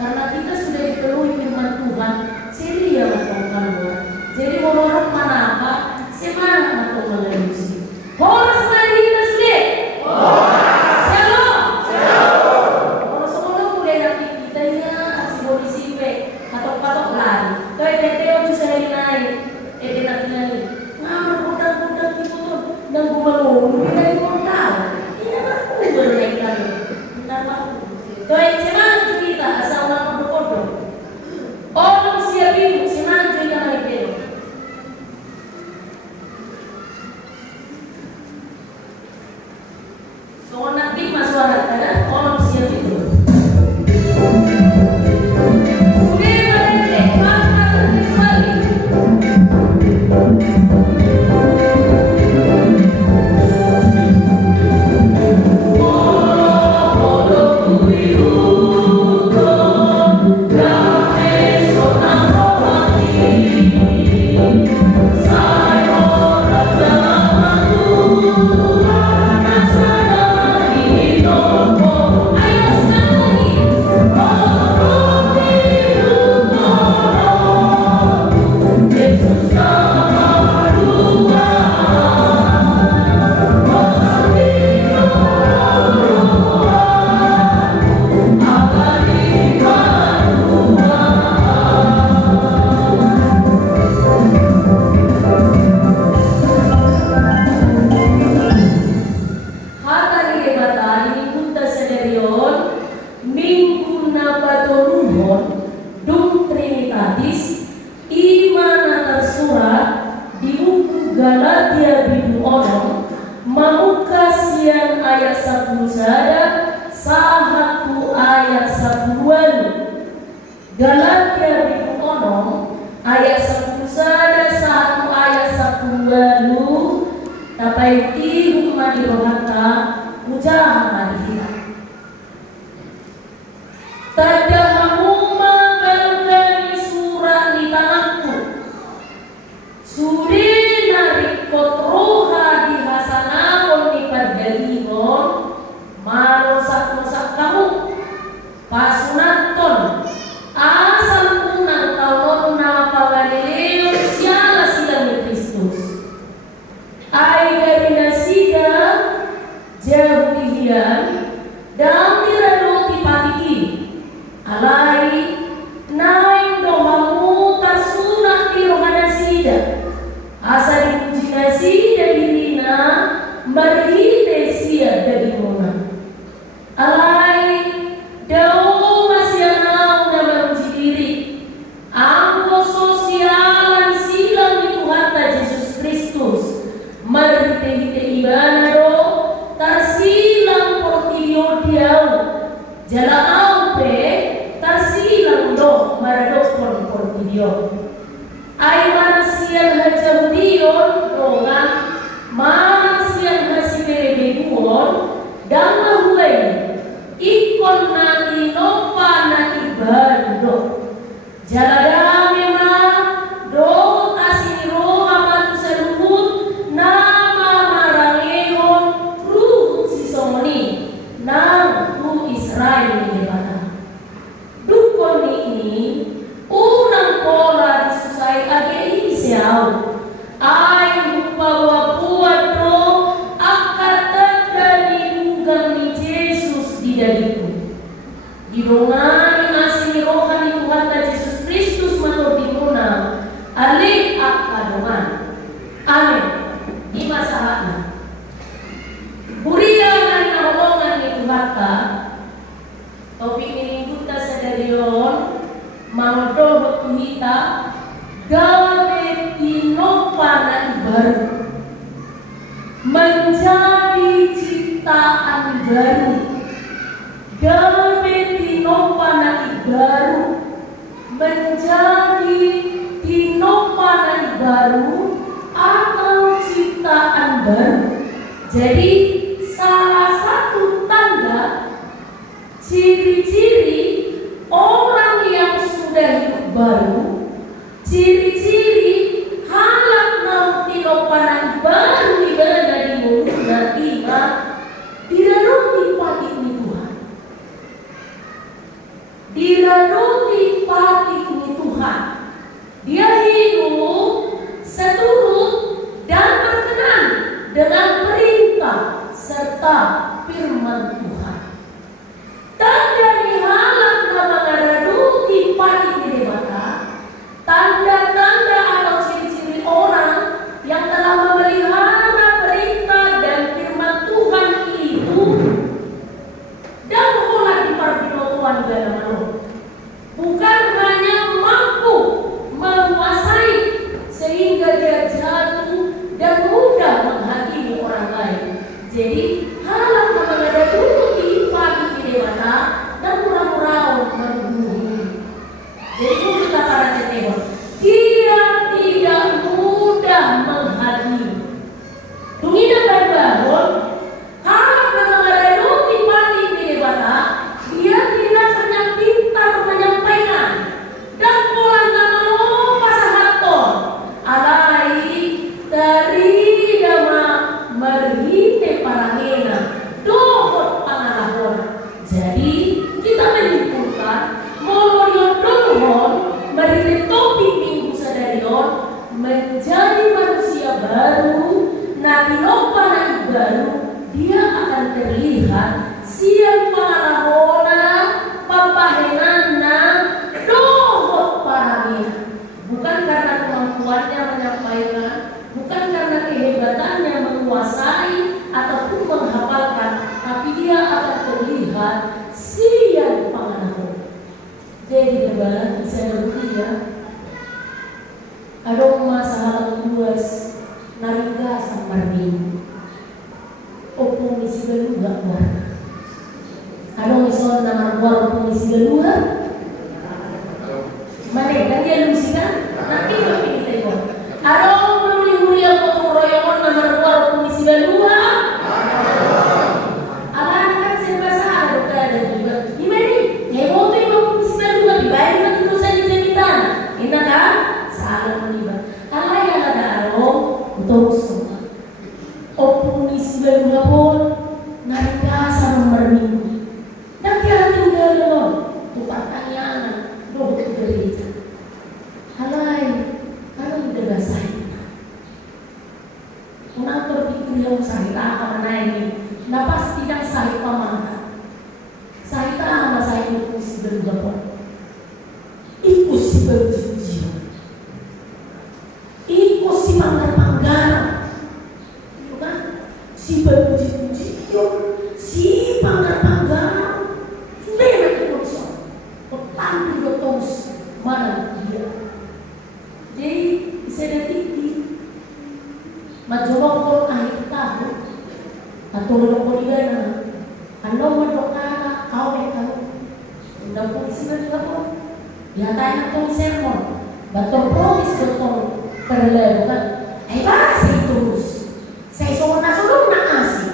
Karena kita sudah dipenuhi firman Tuhan, Teo tu saya naik. Nak nyanyi. Ngamar budak-budak itu tuh dan gubernur kita modal. Ini apa naik lagi? Bentar Pak. Tuh cuman cerita asal orang bodoh. Orang siapin cuman cerita naik Teo. Soal nabi masuara ada orang siap itu. Menjadi ciptaan baru, menjadi dinopanan baru atau ciptaan baru. Jadi salah satu tanda ciri-ciri orang yang sudah hidup baru, ciri-ciri halak nanti dinopanan baru dari mulutnya iman dilaluti patikni Tuhan. Dilaluti patikni Tuhan. Dia hidup seturut dan berkenan dengan perintah serta firman Tuhan. Tanda di halak nama ngaraduti patikni dewata, tanda Arong nuri-nuri ang potong royongan na maruwar kumisi balua. Alam kan sebasa ada juga. Gimana? Ngewoto yung kumisi balua dibayar na tulisan di jamitan. Ina kan? Salah meniba. Alay ada arong utong semua. O kumisi balua pun narika sa nomor minggu. Nagkating galon. Itu pertanyaan. Doon ke gereja. Alay. Kalau udah gak sakit, unang terpikir yang sakit akan naik, nah pasti tidak sakit pamangkat, sakit ama sakit itu si berubah, ikut si berjuji, ikut si panggar, itu kan si berjuji, si panggar, sudah yang ikut so, petang juga terus mana dia. Jadi bisa tinggi, majorok kalau kahit tahu, atau loko digana, ano madokana kau kamu, udah pun isi berapa, ya tanya tuh sermon, bator promis betul perlebukan, bah saya terus, saya soal nasulung nak ngasih,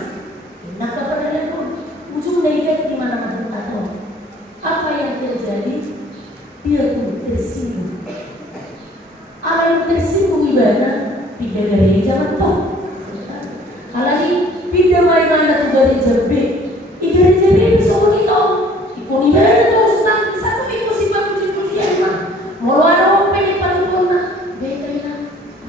nak ke perlebukan, ujung dari di mana mana tahu, apa yang terjadi, dia pun tersinggung. Apa yang tersinggung ibadah pindah gereja mentok. Kalau pindah mana tuh gereja B, gereja B bisa itu, ikut ibadah terus nanti satu ikut si puji enak. Mau ada pengen paripurna, beda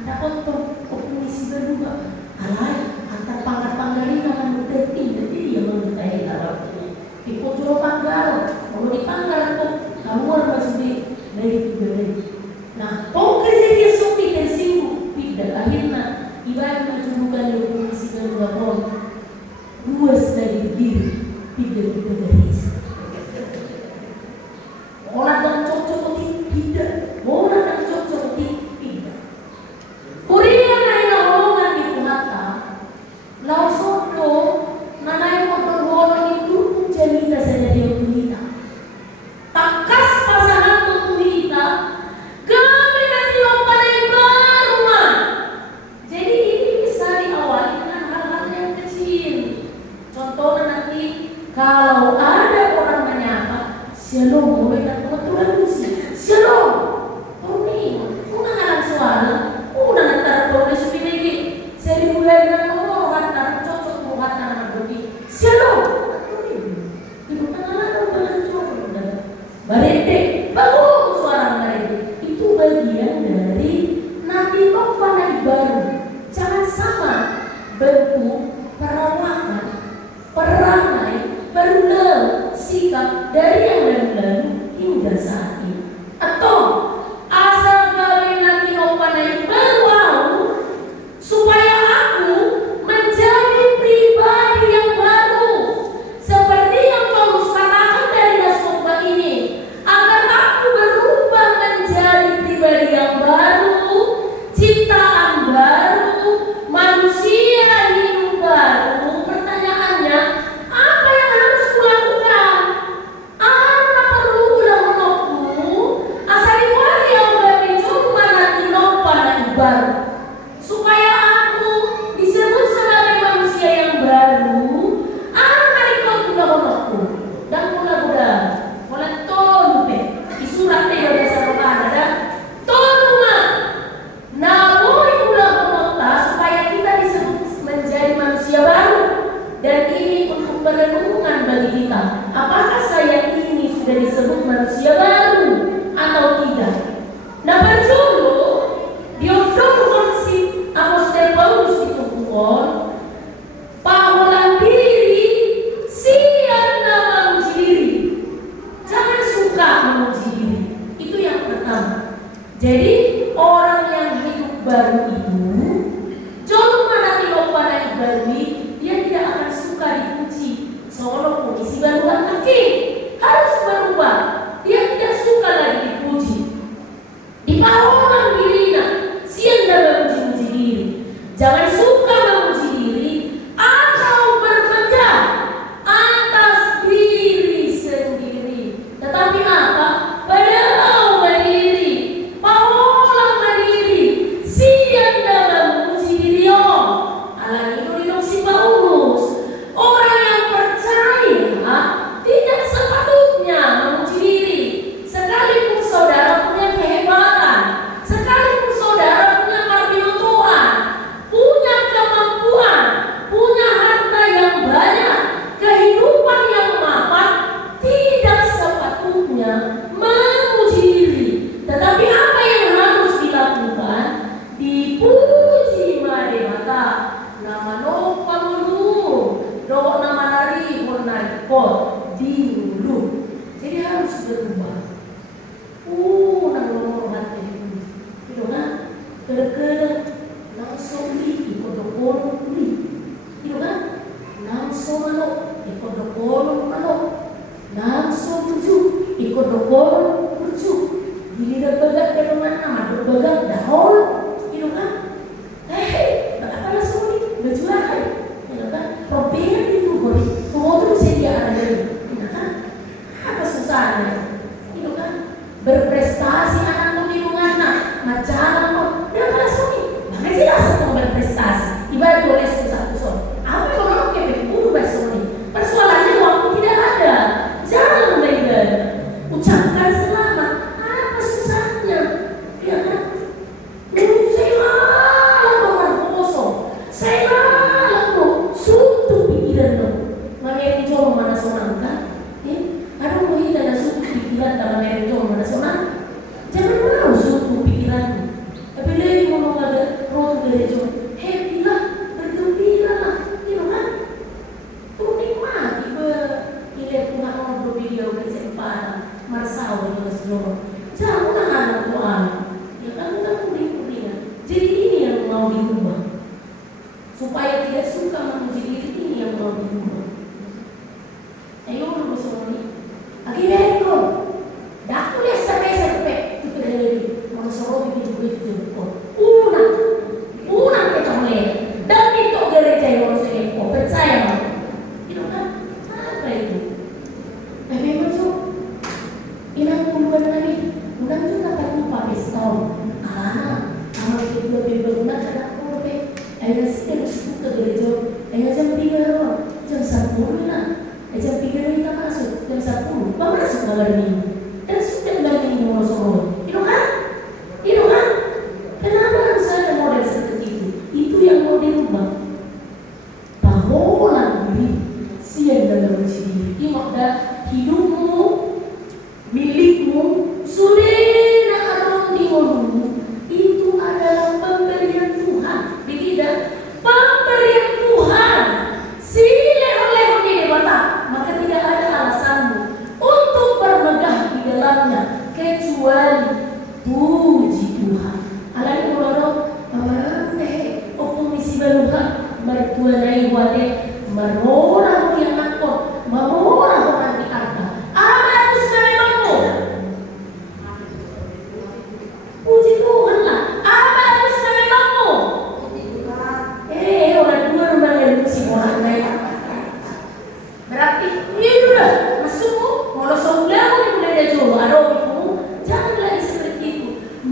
ada kotor, komisi berdua. Alai antar panggar-panggarin akan berhenti, jadi dia mengutai arahnya. Ikut juru panggar, kalau dipanggar tuh kamu harus masuk dari gereja. Nah, pokoknya dia suki tersinggung, tidak akhirnya ibarat menjulukan yang komisi kedua pun luas dari diri, tidak gereja. Orang yang cocok tidak, orang yang cocok tidak. Kurian lain omongan di Punata, langsung do, nanai motor orang itu menjadi saja dia berita. Takas pasangan berita. Kami nanti lomba yang baru. Jadi ini bisa diawali dengan hal-hal yang kecil. Contohnya nanti kalau ada orang menyapa, shalom, boleh tak kebetulan musik, shalom, turni, una ngalang suara, una nantara boleh supi lagi. Saya dimulai dengan orang cocok buat anak berarti shalom, turni, ibu tengah orang cocok, barete, bagus suara barete. Itu bagian dari nanti pempanai baru. Jangan sama bentuk perangai, berlalu sikap dari yang lalu hingga saat ini. Atau asal kalian nanti pempanai baru supaya aku menjadi pribadi yang baru. Seperti yang Paulus katakan dari naskomba ini, agar aku berubah menjadi pribadi yang baru, ciptaan baru, manusia hidup baru. Pertanyaannya, apa yang harus kulakukan? Apa perlu ulang-ulangku? Asal iwari yang berbincang mana tinok pada baru, supaya aku disebut sebagai manusia yang baru. Apa ikut ulang-ulangku? Dan mudah-mudahan oleh tonpe di surat yang biasa ada tonma namun ulang nota supaya kita disebut menjadi manusia baru. Dan ini untuk perenungan bagi kita, apakah saya ini sudah disebut manusia baru atau tidak. Nah, berjulu diodong si Apostol Paulus itu pun pahulan diri sian nama memuji diri. Jangan suka memuji diri. Itu yang pertama. Jadi orang yang hidup baru itu, jodoh mana tidak pada baru dia tidak akan suka dipuji. Soalnya komisi baruan kaki harus berubah. Dia tidak suka lagi dipuji. Di pahulan dirinya sian dalam memuji diri. Jangan suka memuji diri atau bekerja atas diri sendiri. Tetapi apa? Padahal berdiri, pahulan berdiri, sian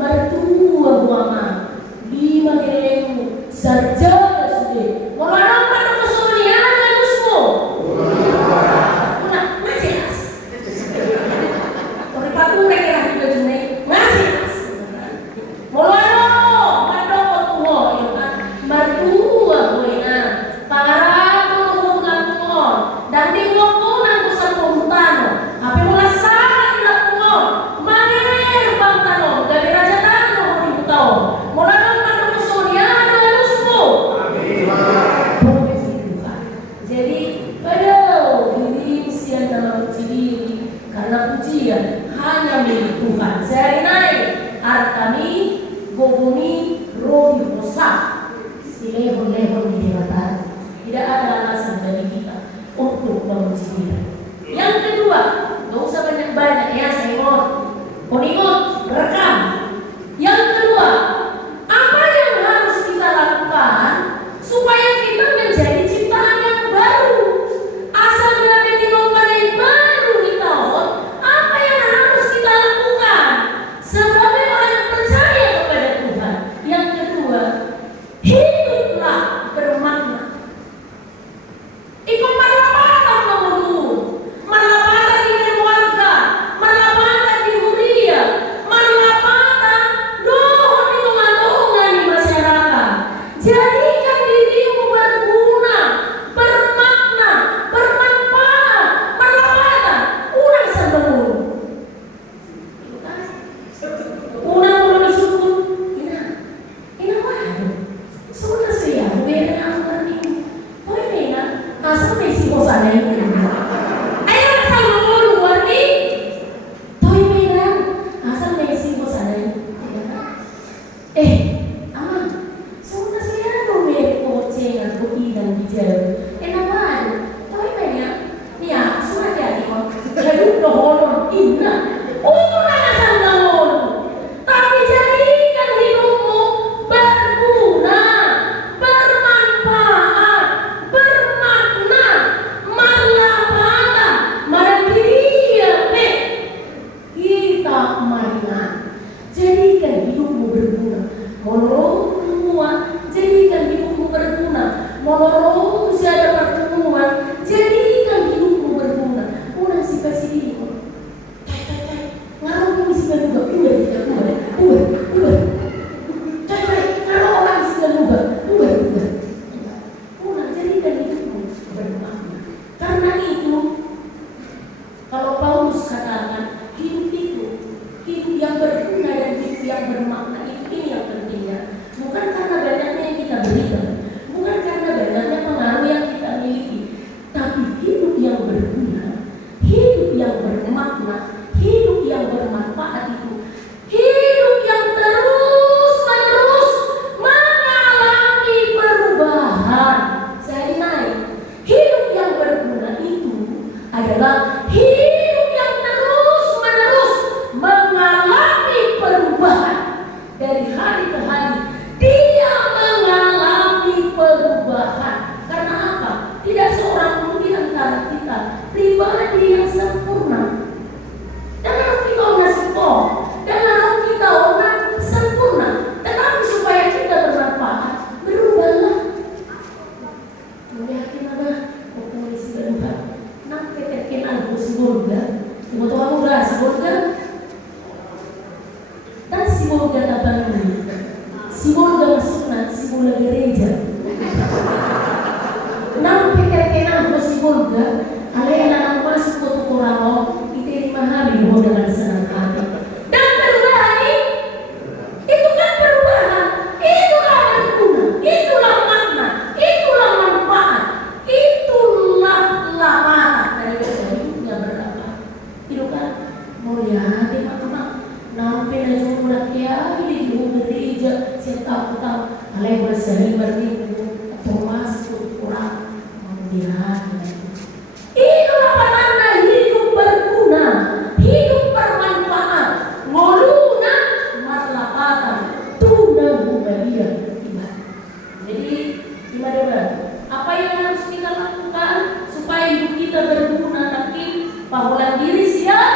mertua buama lima gelemu sarjana sudah melarang pada kesulian harusmu nah masih as tapi patung mereka juga junai masih as melarang pada ketua ya kan mertua buena pangarang menunggu ngatur dan di waktu nang kusang pemutano tapi mulai salah ilang pungo manir bang tano dari raja tano tau mulai pada kesulian harusmu jadi pada diri siang dalam puji diri karena pujian hanya milik Tuhan. Sehari naik art kami gogoni roh dibosak silehon-lehon di jabatan. Tidak ada alasan dari kita untuk memuji dia. Yang kedua, gak usah banyak-banyak ya saya ingat rekam. Yang kedua, apa yang harus kita lakukan supaya kita menjadi ciptaan yang baru? Asal kita dimaukan yang baru di tahun, apa yang harus kita lakukan sebagai orang yang percaya kepada Tuhan? Yang kedua, hiduplah bermakna. Ikut marlapatan menurut, marlapatan di keluarga, marlapatan di huria, marlapatan dohon di tungan-tungan di masyarakat. Jadikan dirimu berguna, bermakna, bermanfaat, marlapatan. Urang sebelum, urang disebut, ina waduh, sudah saya beri angkat ini. Oh ini kan, asal mesi bosan ya. Ayo asal ngomong warni, toy medan, asal mesi bosan ya. Ama, sudah saya nomor koceng atau idang bijar. Naman, toy medan, niya sudah jadi kok. Lalu dohon ina, asal ngomong. Tapi jadikan hidupmu berguna, bermanfaat, bermakna, marlapatan, mandiri, kita mainan. Jadikan hidupmu berguna. Menurut semua, jadikan hidupmu berguna. Menurut usia pertemuan, jadikan hidupmu berguna. Udah sih kasih diri. Ngaruh bisa juga, udah. Ngaruh orang bisa juga, udah. Jadikan hidupmu bermakna. Karena itu, kalau Paulus katakan hidup itu, hidup yang berguna dan hidup yang bermakna itu ini yang pentingnya. Bukan karena banyaknya yang kita berikan, bukan karena banyaknya pengaruh yang kita miliki, tapi hidup yang berguna, hidup yang bermakna, hidup yang bermanfaat itu hidup yang terus-menerus mengalami perubahan. Saya naik. Hidup yang berguna itu adalah hidup yang terus-menerus mengalami perubahan. Dari hari ke hari dia mengalami perubahan. Karena apa? Tidak seorang pun di antara kita pribadi yang sempurna. Dan harus kita nasibkan, dan harus kita orang sempurna. Tetapi supaya kita bermanfaat, berubahlah. Melihatin ada komunis berubah. Nanti terkenal si Burga, ibu tua muda si Burga, dan si Burga apa ini? Si Burga masuknya si Burga gereja. Nanti terkenal si Burga, kalian anak masuk ke Tukuramo, diterima hari dengan senang hati. Dan perubahan itu kan perubahan, itulah berguna, itulah makna, itulah manfaat, itulah lamaran dari hidupnya berapa. Itu kan mau lihat teman-teman, nampak aja mulai ya ini di gereja, saya tahu kalian bersering berminggu atau masuk kurang mau lihat. Itulah tanda hidup berguna, hidup bermanfaat, moluna marlapatan, tuna bubadia. Jadi gimana? Apa yang harus kita lakukan supaya hidup kita berguna? Tapi pahulan diri siap?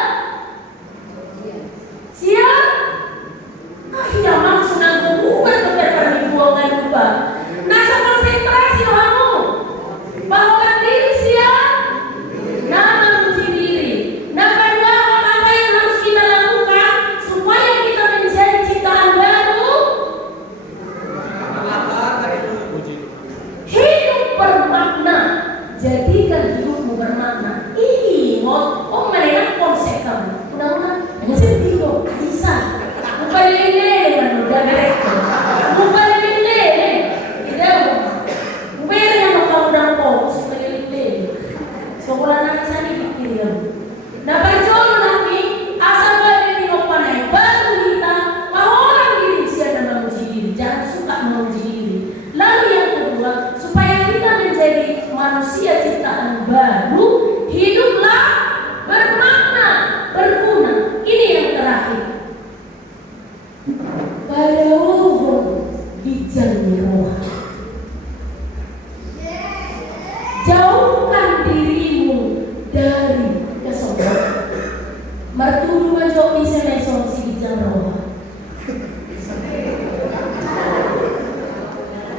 Baru bijak roh. Jauhkan dirimu dari kesombongan. Mertudu majo bisa mesong si bijak roh.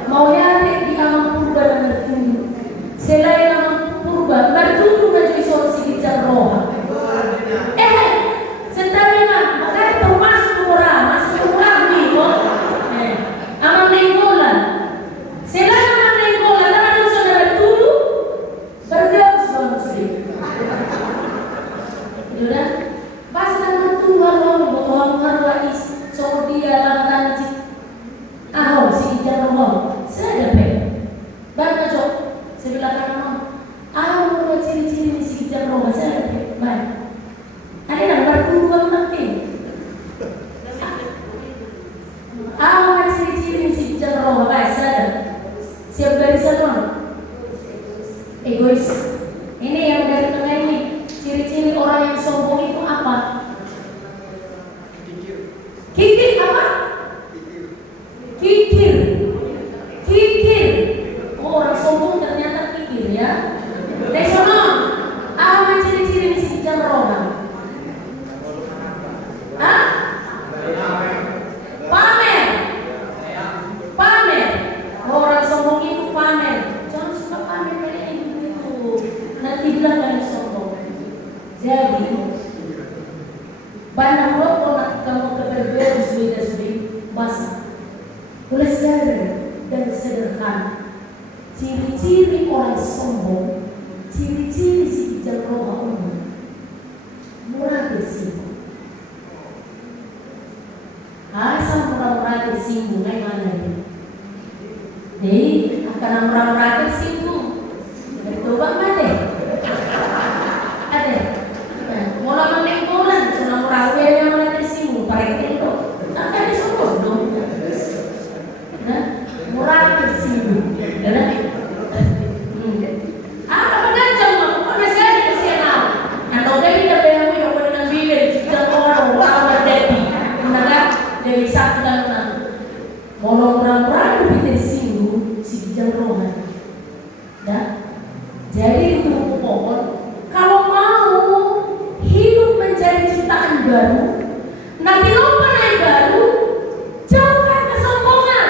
Mau yari di amang purba na mertudu. Selain amang purba, mertudu majo isong si bijak roh. Sentari man, makanya termasuk orang, masuk orang ni kok. Amang nenggolan. Selain amang nenggolan, tak ada saudara tulu, bergabung sama muslim. Sudah, pas dengan Tuhan Allah, Tuhan harwais, so dia langgan cik. Si bijak roh, saya dapat. Baca cok, sebelah kanan. Mau ciri-ciri si bijak roh, saya dapat. Baik. Ada yang berkumpul penting. Ciri-ciri si bijak roh, baik, sadar. Siap garisan dong. Egois. Ini yang dari tengah ini. Ciri-ciri orang yang sombong itu apa? Kikir apa? Kikir. Orang sombong ternyata kikir ya. Desono. Ciri-ciri si bijak roh. Pamer. Orang sombong itu pamer. Jangan suka pamer kayak itu. Nanti bilang kalian sombong. Jadi banyak rokok nak kamu keberbeda sudah basah. Boleh sadar dan sederhana. Ciri-ciri orang sombong, ciri-ciri si bijak roh umum. Murah bersih. Asal murah-murah tersinggung, mana dia? Jadi akan murah-murah tersinggung. Bertobat mana? Ada. Mula menenggolan, senang murah yang mana tersinggung, paling itu. Akan disebut dong. Murah tersinggung. Apa macam? Apa masih ada kesiangan? Atau dari yang punya dengan bibir, jika orang berdiri, dari satu dalam mau murah-murah lebih tersinggung si bijak roh. Jadi itu pokok. Kalau mau hidup menjadi ciptaan baru, nanti lupa naik baru, jauhkan kesombongan.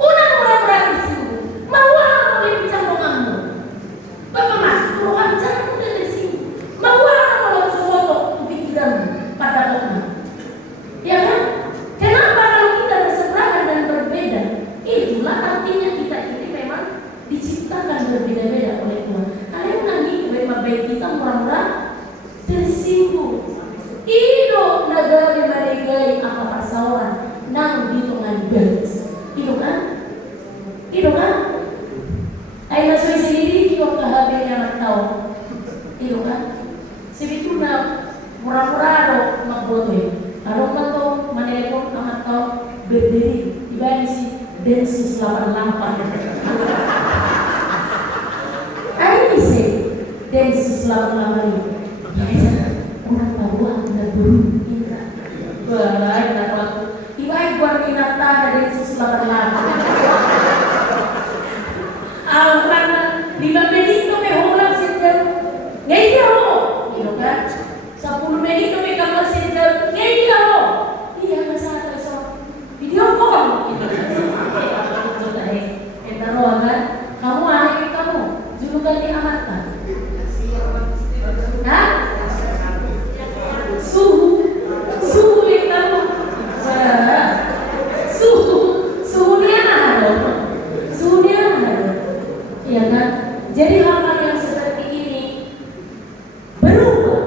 Udah murah-murah tersinggung. Mau apa oleh bijak rohmu? Bapak mas, Tuhan jangan udah tersinggung. Mau apa kalau sesuatu pikiranmu pada Tuhan? Ya kan? Kenapa kalau kita berseberangan dan berbeda? Itulah artinya kita ini memang diciptakan berbeda-beda oleh Tuhan. Kalian nanti baik kita murah-murah tersinggung. Hidup negara mereka apa persoalan nang di tengah beres. Hidup kan? Ayo masuk sendiri kita ke HP yang tahu. Hidup kan? Sebetulnya murah-murah ada makbote. Kalau kau menelpon amat kau berdiri tiba si Densus 88. Ini sih Densus 88 ini. Biasa orang tahu anda belum ingat. Balai nak waktu. Tiba buat minat tanda Densus 88. Karena 5 menit tu meholang sejam. Ngaya ho, gitu kan? 10 menit tu kamar sejam. Ngaya ho. Iya masalah so video call. Coba taruh kan? Kamu anak kamu julukan diamankan. Suhu yang kamu. Suhu dia ada. Iya kan? Jadi hal-hal yang seperti ini berubah.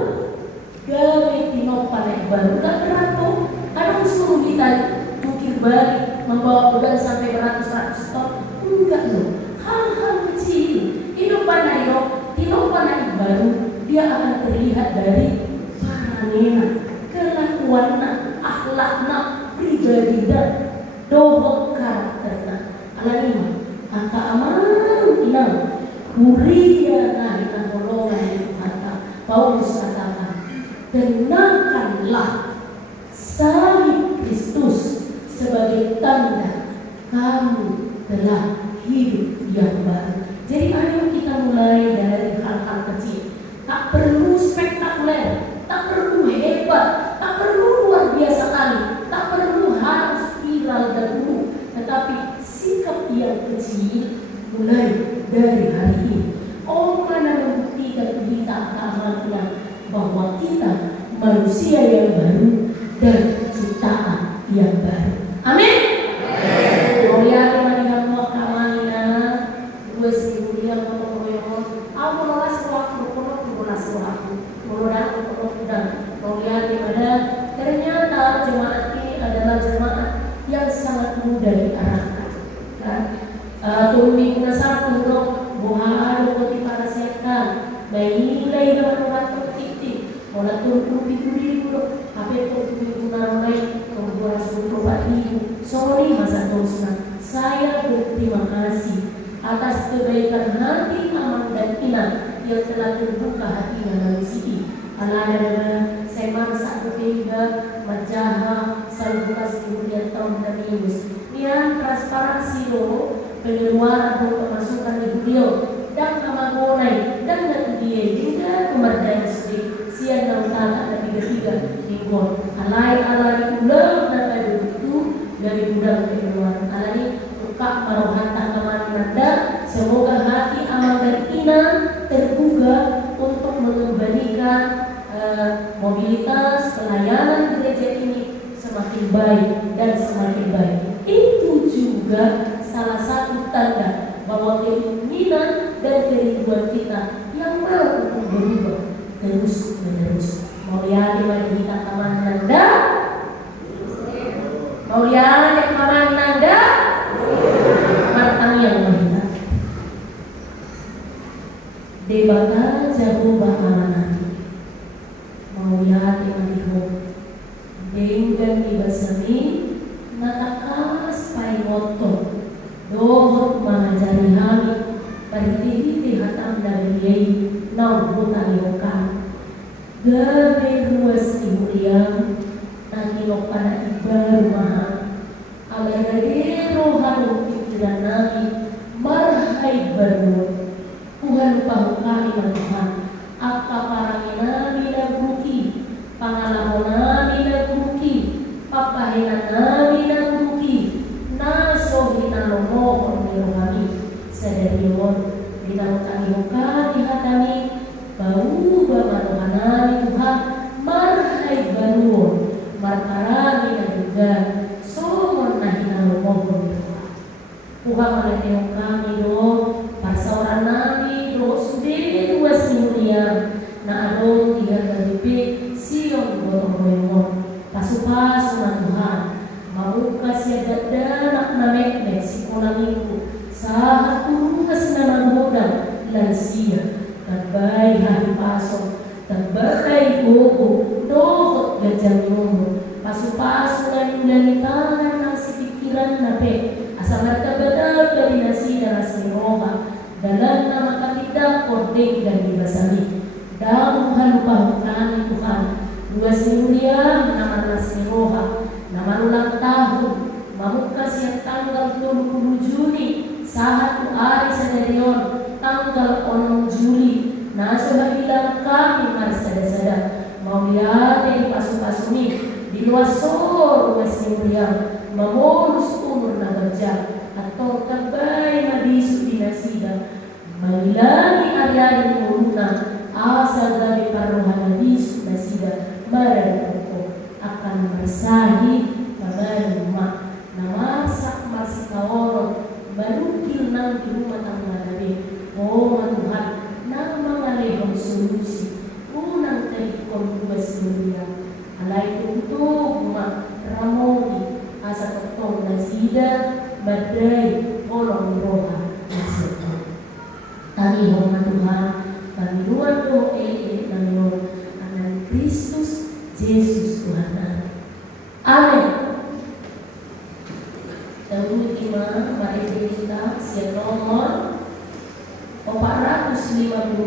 Gawe tinopan yang baru. Tak beratur. Ada suruh kita jukir balik membawa beban sampai beratus-ratus ton. Enggak loh. Hal-hal kecil. Hidupan yang baru dia akan terlihat dari paranena, kelakuanna, akhlakna, pribadina, dohok karakterna. Alalima, angka aman inang, kuria nahikan golongan yang kata. Paulus katakan, tenangkanlah salib Kristus sebagai sebagai tanda kamu telah hidup yang baru. Jadi ayo kita mulai dari hal-hal kecil. Tak perlu spektakuler, tak perlu hebat, tak perlu luar biasa kali, tak perlu harus viral dahulu, tetapi sikap yang kecil mulai dari hari ini. Oh, mana membuktikan kita amalnya bahwa kita manusia yang baru dan ciptaan yang baru. Amin. Oh ya, teman-teman mau kamalina, gue sih yang ngomong-ngomong, aku nolas waktu, nolas waktu, dan mau lihat gimana. Ternyata jemaat ini adalah jemaat yang sangat mudah diarahkan. Kan? Tuming na sa puno, buhalo ko ti para setan, may hilay na manuhat titik, wala tumpul-pituloy ko, kapit ko tumitunamay, kung buwan sulo pati. Sorry, masa terus na. Saya berterima kasih atas kebaikan hati Amang dan Ina yang telah terbuka hatinya manusia. Alana naman sa mangsa ketiga, majaha, salbukas kemudian tahun terminus. Niyan transparansi lo, pengeluaran atau pemasukan di beliau dan kamagonay dan natubiyay hingga kemerdayaan sedih siyan ng tata na tiga-tiga lingkon. Alay-alay ulang na tayo itu dari gudang pengeluaran. Alay buka marohatan kamananda. Semoga hati Amang dan Ina terbuka untuk mengembalikan mobilitas pelayanan gereja ini semakin baik dan semakin baik. Itu juga salah satu tanda bahwa keinginan dan kerinduan kita yang mau untuk berubah terus menerus. Mau lihat di kita kamananda? Mau lihat yang kamananda? Matang yang mahina. Debata jauh bakalan. Mau lihat yang dihub. Dengan ibasami natakas paimoto. Dohot mengajari kami perhiti hatam dari yei nau butaliyokan gabe ruas imuliang nakilok pada ibaru maha agar rohanu pikiran nami marhai baru Tuhan pahu kami Tuhan akka parangin nami nagbuki pangalahon nami nagbuki papahinan nami nagbuki naso hinalomo ni rohani sadarion dinamutanihokan dihatami bau bamarohanani Tuhan marhai baruon markarami na juga somon na hinalomo ni Tuhan Tuhan maletihong kami do pasawaran nami do sudene dua simulian na adong tiga kalipik siyon boromoyong pasu-pasu na Tuhan mabuka siya danak na mekmek si kulamingku sa turukas na manghodang lansia tagbay hari pasok tagbay buko dohot gajang yomo pasu-pasu na nilanitan ng sipikiran na pe asa martabadal dari nasi na siroha dalan na makatidak kordeg dan dibasami damu halupahukan Tuhan dua simulia naman na siroha naman ulang tahun mamukas yang tanggal 20 Juni saat hari sadarion tanggal 6 Juli nasa habilang kami marsada-sada mau lihat di pasu-pasumi di luar sor wasimulya mamulus umur na bagja atau kabay mabisu dinasida malilani aryani muruna asal dari paruhan nabisu nasida mararoko akan bersahi kabar rumah namasak masikaworo barukil nang di rumah tangga nabi oh Tuhan nang mangalehong solusi unang telikon kubas dunia alay tuntug ma ramoni asa totong nasida badai olong roha nasita tani hong Tuhan paniluan ko nanon anak Kristus Yesus Tuhan. Amin. Dahulu mari kita siap nomor 450